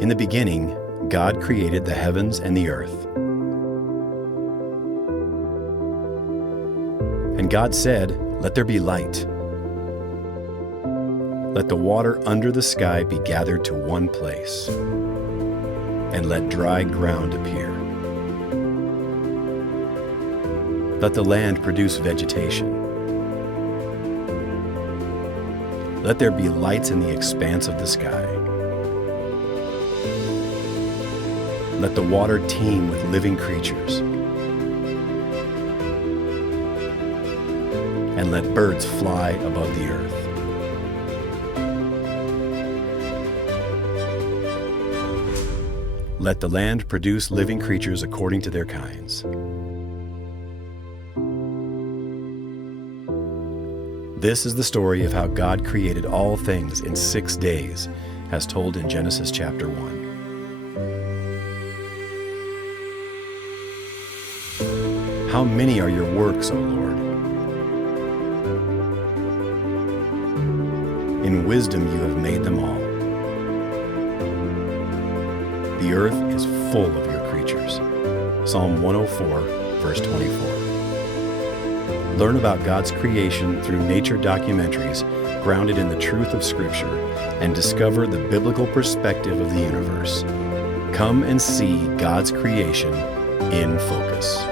In the beginning, God created the heavens and the earth. And God said, "Let there be light. Let the water under the sky be gathered to one place, and let dry ground appear. Let the land produce vegetation. Let there be lights in the expanse of the sky. Let the water teem with living creatures, and let birds fly above the earth." Let the land produce living creatures according to their kinds. This is the story of how God created all things in 6 days, as told in Genesis chapter 1. How many are your works, O Lord? In wisdom you have made them all. The earth is full of your creatures. Psalm 104, verse 24. Learn about God's creation through nature documentaries grounded in the truth of Scripture, and discover the biblical perspective of the universe. Come and see God's creation in focus.